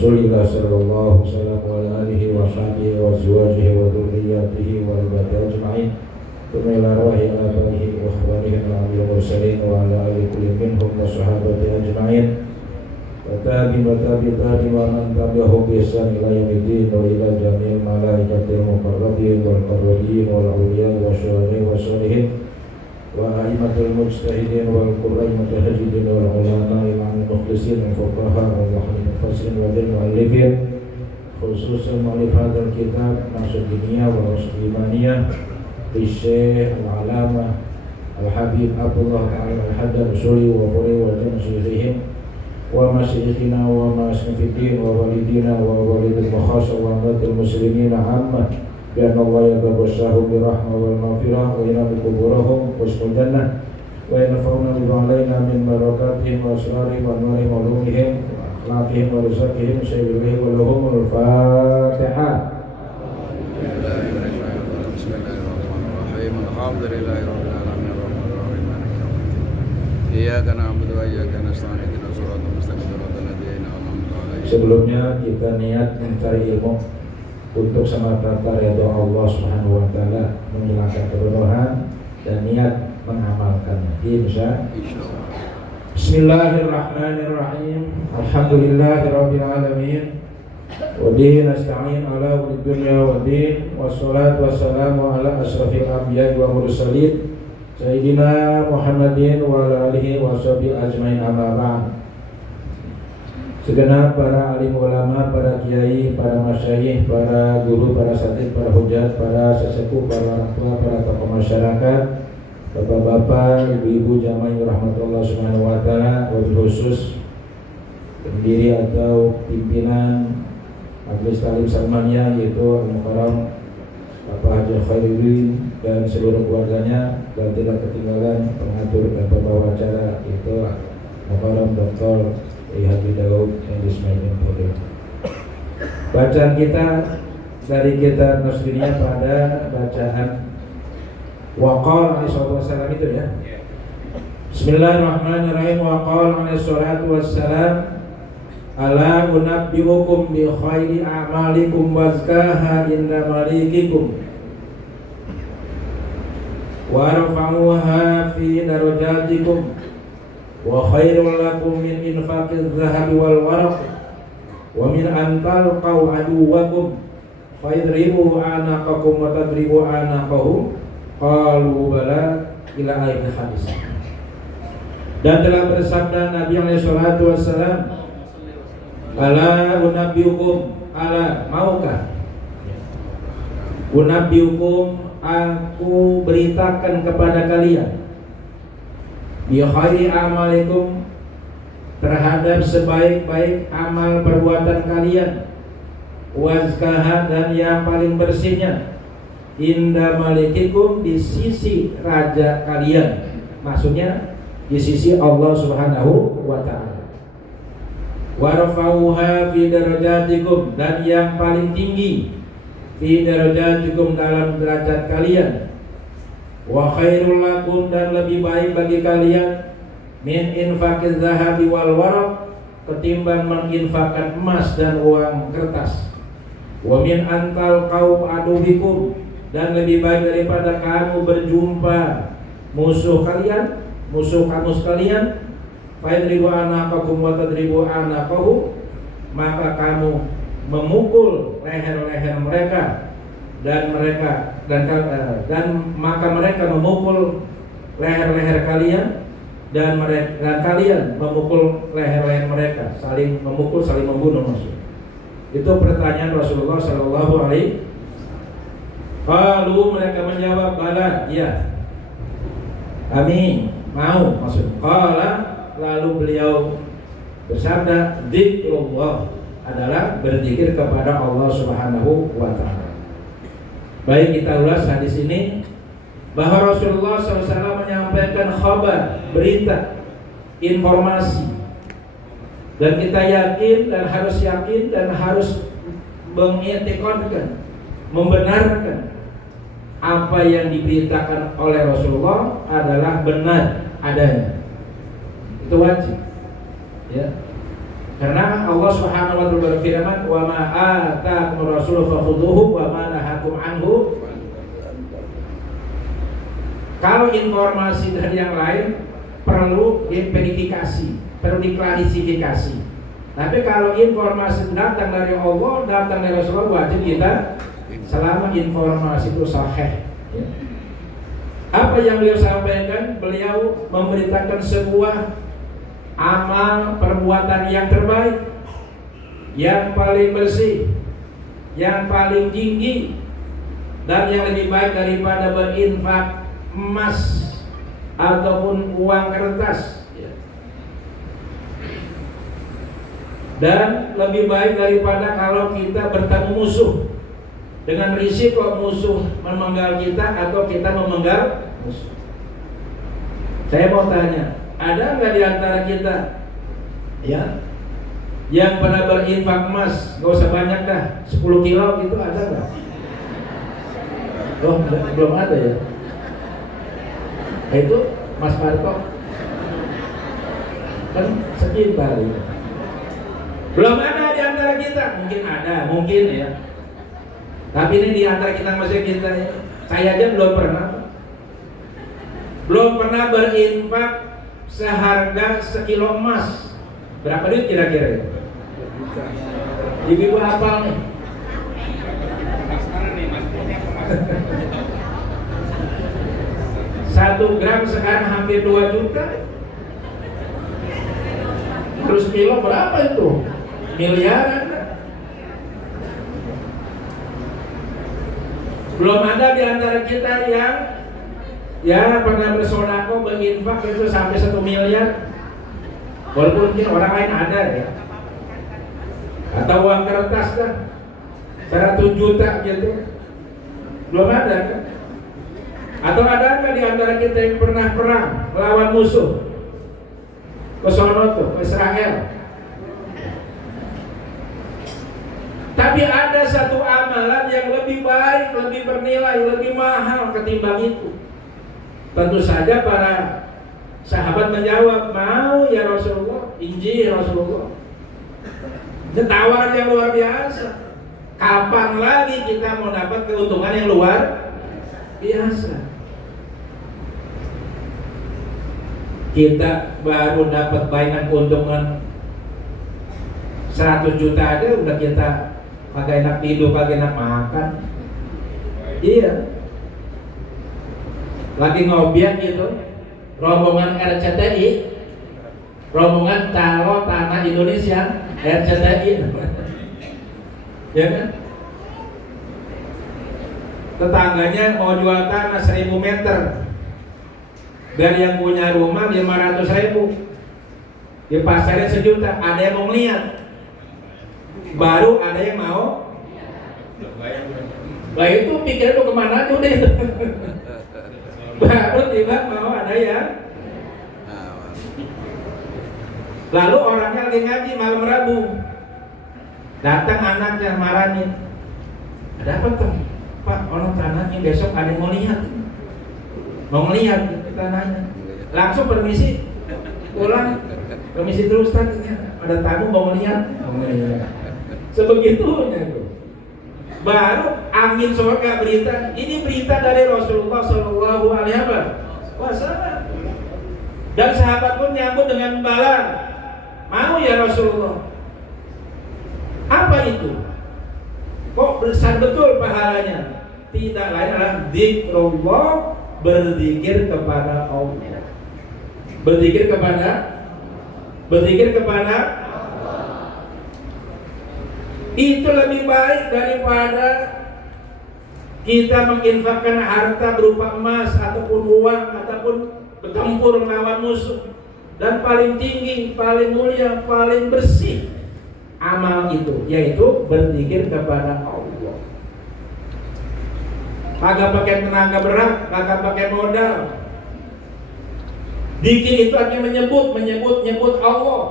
Rasulillah sallallahu alaihi wa sahbihi wa azwajihi wa dhurriyyatihi wa ibadihi ajma'in. Thumma ila arwahi abaihi wa ikhwanihi al mursalin wa ala ali kulli minhum wa sahabati ajma'in. Wa tabi wa man tabi'ahum bi ihsan ila yaumiddin wa ila jami'il malaikatil muqarrabin wal qarrabin wal awliya wa syuhada'i wa sholihin wa a'immatul mujtahidin wal qurra'i mutahajjidin wal ulama'i ma'al mukhlisin wa fuqaha wa muhaddithin wa mu'allifin khususan mu'allif hadzal kitab Nashid Diniyah wa Usul Imaniyah Syekh Al-Alamah Al-Habib Abdullah Al-Haddad Usuli wa Quri wa Jamsihihim wa masyikhina wa masyikhidin wa walidina wa walidil mukhasa wa amatil muslimina amma bi anna Allah yatabassahum bi rahmah wal maghfirah wa inna bi kuburahum wa ismul jannah wa yanfa'una bi alaina min barakatihim wa asrarihim wa nurihim wa ulumihim wa akhlaqihim wa rizqihim sayyidillah wa lahumul fatihah. Alhamdulillahi rabbil alamin arrahmanir rahim maliki yaumiddin iyyaka na'budu wa iyyaka nasta'in ihdinas siratal mustaqim siratal ladzina an'amta 'alaihim. Sebelumnya kita niat mencari ilmu untuk semata-mata ridha Allah Subhanahu wa taala, menghilangkan kebodohan dan niat mengamalkannya insyaallah. Bismillahirrahmanirrahim. Alhamdulillahirabbil alamin. Wa bihi nasta'in ala umuri dunya waddin wassalatu wassalamu ala asyrafil anbiya'i wa mursalin sayyidina Muhammadin wa ala alihi wa sahbihi ajmain amma ba'd. Segenap para alim ulama, para kiai, para masyayikh, para guru, para satid, para hujat, para sesepuh, para orang tua, para tokoh masyarakat, bapak-bapak, ibu-ibu jamaah rahmatullah subhanahu wa ta'ala, wabil khusus pendiri atau pimpinan Majelis Talim Salmaniyah yaitu Al-Mukarram Bapak Haji Khairuddin dan seluruh keluarganya, dan tidak ketinggalan pengatur dan pembawa acara yaitu Al-Mukarram Dr. Haji Daud yang Ismail Fadil. Bacaan kita dari kitab Nasriyah pada bacaan Waqal alaihi wassalam itu ya. Bismillahirrahmanirrahim. Waqal alaihi salatu wassalam ala unabbiukum bi khairi a'malikum wazkaha inda malikikum wa rafa'uha fi darajatikum wa khairul lakum min infaqiz zahabi wal waraq wa min an talqaw aduwakum fa idribu anaqakum wa tadribu anaqahum qalu bala ila akhir hadis. Dan telah bersabda Nabi alaihi salatu wassalam, ala unabbiukum, ala maukah unabbiukum, aku beritakan kepada kalian bi khairi amalikum, terhadap sebaik-baik amal perbuatan kalian, wazkaha, dan yang paling bersihnya, inda malikikum, di sisi raja kalian, maksudnya di sisi Allah Subhanahu wa ta'ala. Warfa'uha fi darajatikum, dan yang paling tinggi fi darajatikum, dalam derajat kalian. Wa khairul lakum, dan lebih baik bagi kalian, min infaqiz zahabi wal waraq, ketimbang menginfakkan emas dan uang kertas. Wa min antal qaum adubikum, dan lebih baik daripada kamu berjumpa musuh kalian, musuh kamu sekalian. Fa'idribu anaqakum wa tadribu anaqahu, maka kamu memukul leher-leher mereka dan maka mereka memukul leher-leher kalian dan kalian memukul leher-leher mereka, saling memukul, saling membunuh maksud. Itu pertanyaan Rasulullah sallallahu alaihi. Lalu mereka menjawab, bala, ya, kami mau, maksud. Qala, lalu beliau bersabda, dzikrullah adalah berzikir kepada Allah Subhanahu wa ta'ala. Baik, kita ulas hadis ini bahwa Rasulullah SAW menyampaikan khabar, berita, informasi, dan kita yakin dan harus mengiktikadkan, membenarkan apa yang diberitakan oleh Rasulullah adalah benar adanya. Itu wajib, ya. Karena Allah Subhanahu wa taala berfirman, "Wa ma ataakumur rasul fakhudhuhu wa ma nahakum anhu." Kalau informasi dari yang lain perlu diverifikasi, perlu diklarifikasi. Tapi kalau informasi datang dari Allah, datang dari Rasulullah, wajib kita selama informasi itu sahih. Ya. Apa yang beliau sampaikan? Beliau memberitakan sebuah amal perbuatan yang terbaik, yang paling bersih, yang paling tinggi, dan yang lebih baik daripada berinfak emas ataupun uang kertas, dan lebih baik daripada kalau kita bertemu musuh dengan risiko musuh memenggal kita atau kita memenggal musuh. Saya mau tanya, ada nggak di antara kita ya yang pernah berinfak emas? Gak usah banyak dah, 10 kilo gitu, ada nggak? Oh, belum ada ya. Itu Mas Parto kan sekitar ya. Belum ada di antara kita, mungkin ada, mungkin ya. Tapi ini di antara kita masih kita ya. Saya aja belum pernah berinfak seharga sekilo emas. Berapa duit kira-kira ya? Ibu hafal nih. 1 gram sekarang hampir 2 juta. Terus kilo berapa itu? Miliaran. Belum ada di antara kita yang ya pernah bersodako, berinfak itu sampai 1 miliar. Walaupun mungkin orang lain ada ya. Atau uang kertas kan 100 juta gitu. Belum ada kan? Atau ada nggak di antara kita yang pernah perang melawan musuh ke sono tuh, ke Israel? Tapi ada satu amalan yang lebih baik, lebih bernilai, lebih mahal ketimbang itu. Tentu saja para sahabat menjawab, mau ya Rasulullah, injil Rasulullah. Ini tawaran yang luar biasa. Kapan lagi kita mau dapat keuntungan yang luar biasa? Kita baru dapat bayangan keuntungan 100 juta aja udah kita pakai enak tidur, pakai enak makan. Iya. Lagi ngobiak gitu, rombongan RCTI, rombongan Calo Tanah Indonesia, RCTI, ya kan? Tetangganya mau jual tanah 1000 meter. Dan yang punya rumah 500.000, di pasarnya 1 juta. Ada yang mau ngeliat, baru ada yang mau. Bah itu pikir lu kemana tuh deh. Baru tiba mau ada yang. Lalu orangnya lagi ngaji malam Rabu, datang anaknya marahin, ada apa tuh Pak? Orang tanahnya besok ada yang mau lihat, mau ngeliat tanahnya. Langsung permisi, pulang, permisi terus Ustaz, ada tamu mau ngeliat. Sebegitunya tuh. Baru angin surga berita, ini berita dari Rasulullah Shallallahu Alaihi Wasallam. Dan sahabat pun nyambut dengan balan, mau ya Rasulullah. Apa itu? Kok besar betul pahalanya? Tidak lain adalah zikrullah, berzikir kepada Allah. Berzikir kepada itu lebih baik daripada kita menginfakkan harta berupa emas ataupun uang ataupun bertempur melawan musuh. Dan paling tinggi, paling mulia, paling bersih amal itu, yaitu berzikir kepada Allah. Kagak pakai tenaga berat, kagak pakai modal. Zikir itu artinya menyebut Allah.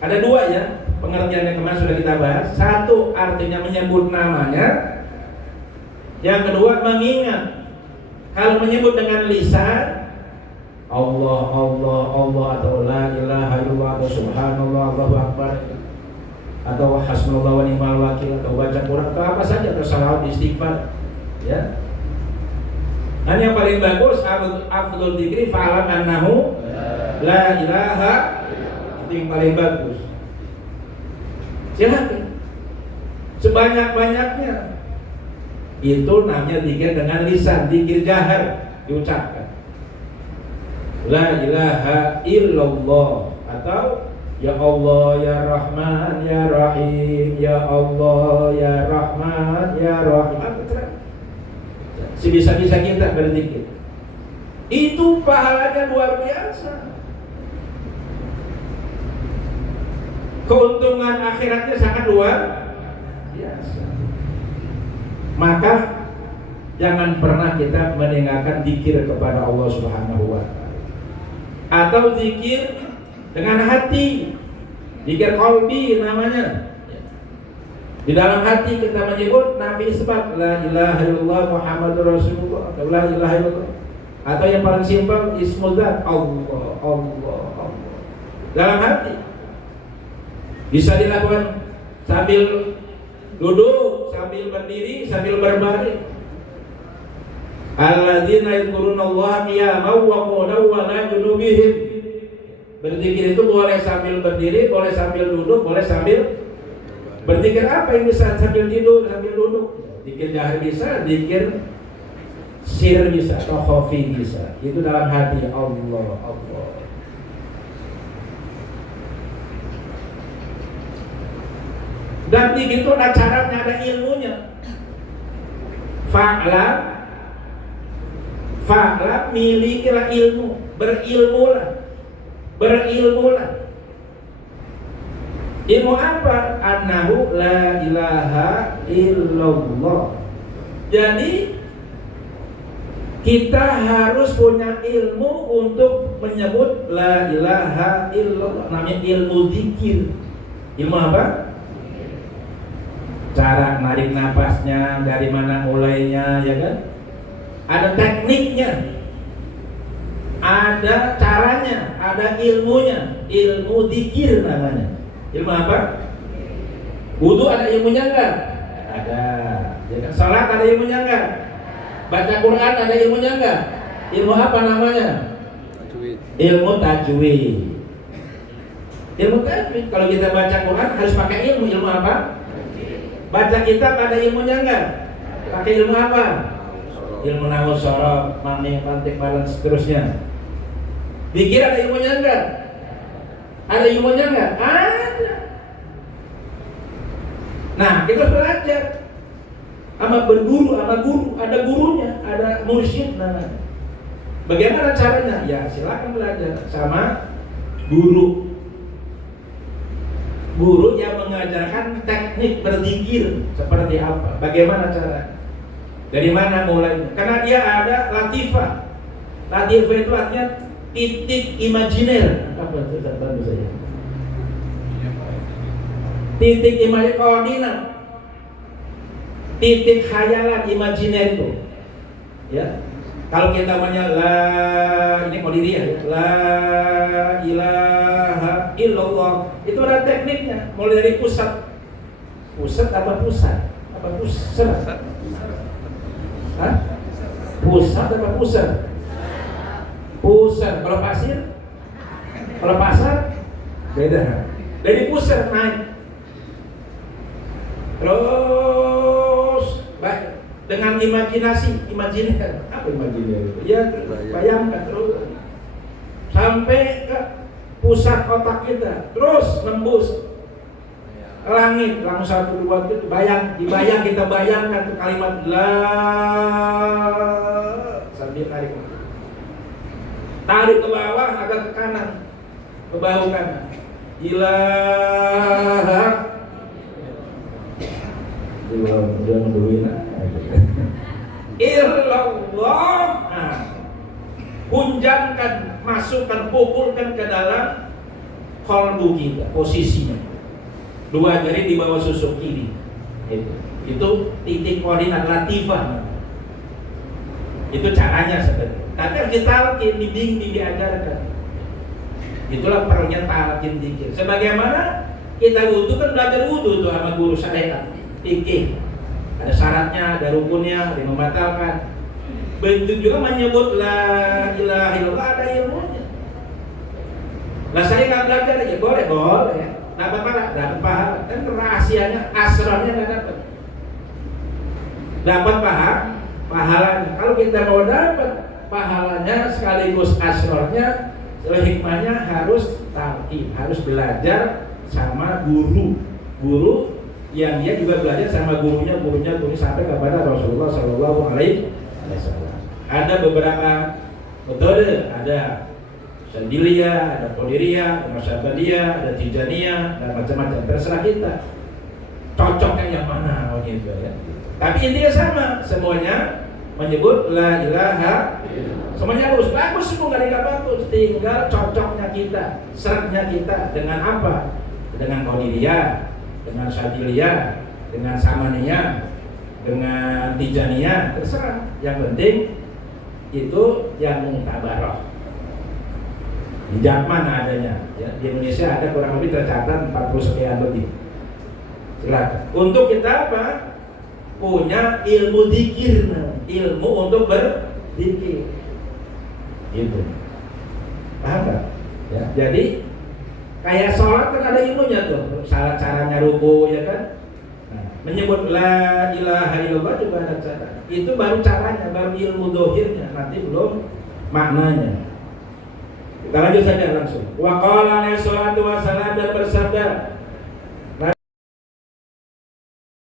Ada dua ya, pengertian yang kemarin sudah kita bahas. Satu artinya menyebut namanya. Yang kedua mengingat. Kalau menyebut dengan lisan Allah, Allah, Allah, atau la ilaha illallah, atau subhanallah, Allahu akbar, atau hasbunallah wa ni'mal wakil, atau baca Quran, atau apa saja, atau salawat istighfar, ya. Dan yang paling bagus afdhul dzikri fa'alam annahu la ilaha, itu yang paling bagus. Silakan sebanyak-banyaknya. Itu namanya zikir dengan lisan, zikir jahar, diucapkan. La ilaha illallah, atau ya Allah ya Rahman ya Rahim, ya Allah ya Rahman ya Rahim. Sebisa-bisa kita berzikir. Itu pahalanya luar biasa. Keuntungan akhiratnya sangat luar biasa. Maka jangan pernah kita meninggalkan zikir kepada Allah Subhanahu wa taala. Atau zikir dengan hati, zikir qalbi namanya. Di dalam hati kita menyebut Nabi isbat la ilaha illallah Muhammadur Rasulullah, atau la ilaha illallah. Atau yang paling simpel ismuzat Allah, Allah, Allah. Dalam hati. Bisa dilakukan sambil duduk, sambil berdiri, sambil berbaring. Alladzina yadhkurunallaha qiyaman wa qu'udan wa 'ala junubihim. Berzikir itu boleh sambil berdiri, boleh sambil duduk, boleh sambil berzikir. Apa yang bisa sambil tidur, sambil duduk? Zikir jahar bisa, zikir sir bisa, atau khafi bisa. Itu dalam hati, Allah, Allah. Dan begitu ada caranya, ada ilmunya. Fa'la, milikilah ilmu, berilmulah. Ilmu apa? Annahu la ilaha illallah. Jadi kita harus punya ilmu untuk menyebut la ilaha illallah. Namanya ilmu zikir. Ilmu apa? Cara menarik nafasnya, dari mana mulainya, ya kan? Ada tekniknya, ada caranya, ada ilmunya. Ilmu zikir namanya. Ilmu apa? Wudu ada ilmunya enggak? Ada. Ya kan? Salat ada ilmunya enggak? Baca Quran ada ilmunya enggak? Ilmu apa namanya? Tajwid. Ilmu tajwid. Ilmu tajwid. Kalau kita baca Quran harus pakai ilmu. Ilmu apa? Baca kitab ada ilmunya enggak? Pakai ilmu apa? Ilmu nahwu, sorof, mani, mantik, balan, seterusnya. Zikir ada ilmunya enggak? Ada ilmunya enggak? Ada. Nah, kita belajar sama berguru, sama guru, ada gurunya, ada mursyid namanya. Bagaimana caranya? Ya silakan belajar sama guru. Guru yang mengajarkan teknik berzikir seperti apa, bagaimana cara, dari mana mulainya. Karena dia ada latifah. Latifah itu artinya titik imajiner. Apa itu? Bantu saya. Titik imajiner, koordinat. Titik khayalan imajiner itu. Ya. Kalau kita namanya ini qadiriyah ya. La ilaha illallah. Itu ada tekniknya. Mulai dari pusat. Pusat apa pusat? Apa pusat? Hah? Pusat apa pusat? Pusat. Kalau pasir? Kalau pasar? Beda. Dari pusat naik. Terus dengan imajinasi, imajinkan. Apa imajinasi? Ya, bayangkan terus sampai ke pusat otak kita, terus nembus ke langit, langsung 1, 2, itu dibayang, kita bayangkan ke kalimat la, sambil tarik ke bawah, agak ke kanan, ke bahu kanan, ilaha, udah mendudukin illallah. Nah, punjamkan, masukkan, pukulkan ke dalam qalbu kita, posisinya 2 jari di bawah susuk kiri. Itu titik koordinat latifah. Itu caranya sebenarnya. Tapi harus ditalkin, dibimbing, diajarkan. Itulah perlunya talqin dzikir. Sebagaimana kita wudhu kan belajar wudhu tuh sama guru saya, fikih. Ada syaratnya, ada rukunnya, ada yang membatalkan. Begitu juga menyebut la ilaha illallah ada ilmunya. Lah saya nggak belajar aja, boleh. Dapat pahala. Kan rahasianya, asrarnya nggak dapat. Dapat pahalanya. Kalau kita mau dapat pahalanya sekaligus asrarnya, hikmahnya harus talqin, harus belajar sama guru yang dia juga belajar sama gurunya sampai kepada Rasulullah Shallallahu Alaihi Wasallam. Ada beberapa metode, ada Syadziliyah, ada Qadiriyah, ada Masyabadiyah, ada Tijaniyah, dan macam-macam. Terserah kita cocoknya yang mana, gitu ya. Tapi intinya sama, semuanya menyebut la ilaha. Semuanya bagus semua, nggak ada bagus. Tinggal cocoknya kita, seretnya kita dengan apa? Dengan Qadiriyah, dengan Syadziliyah, dengan Samaniyah, dengan Tijaniyah, terserah. Yang penting itu yang mutabarah. Di Jerman adanya, ya. Di Indonesia ada kurang lebih tercatat 40 sekian lebih. Silakan. Untuk kita apa? Punya ilmu dzikir, ilmu untuk berzikir. Gitu. Paham gak? Ya. Jadi kayak sholat kan ada ilmunya tuh, caranya ruku, ya kan? Nah, menyebut la ilaha illallah juga ada cara. Itu baru caranya, baru ilmu dohirnya, nanti belum maknanya. Kita lanjut saja langsung. Wa qala alaihi salatu wasallam, dan bersabda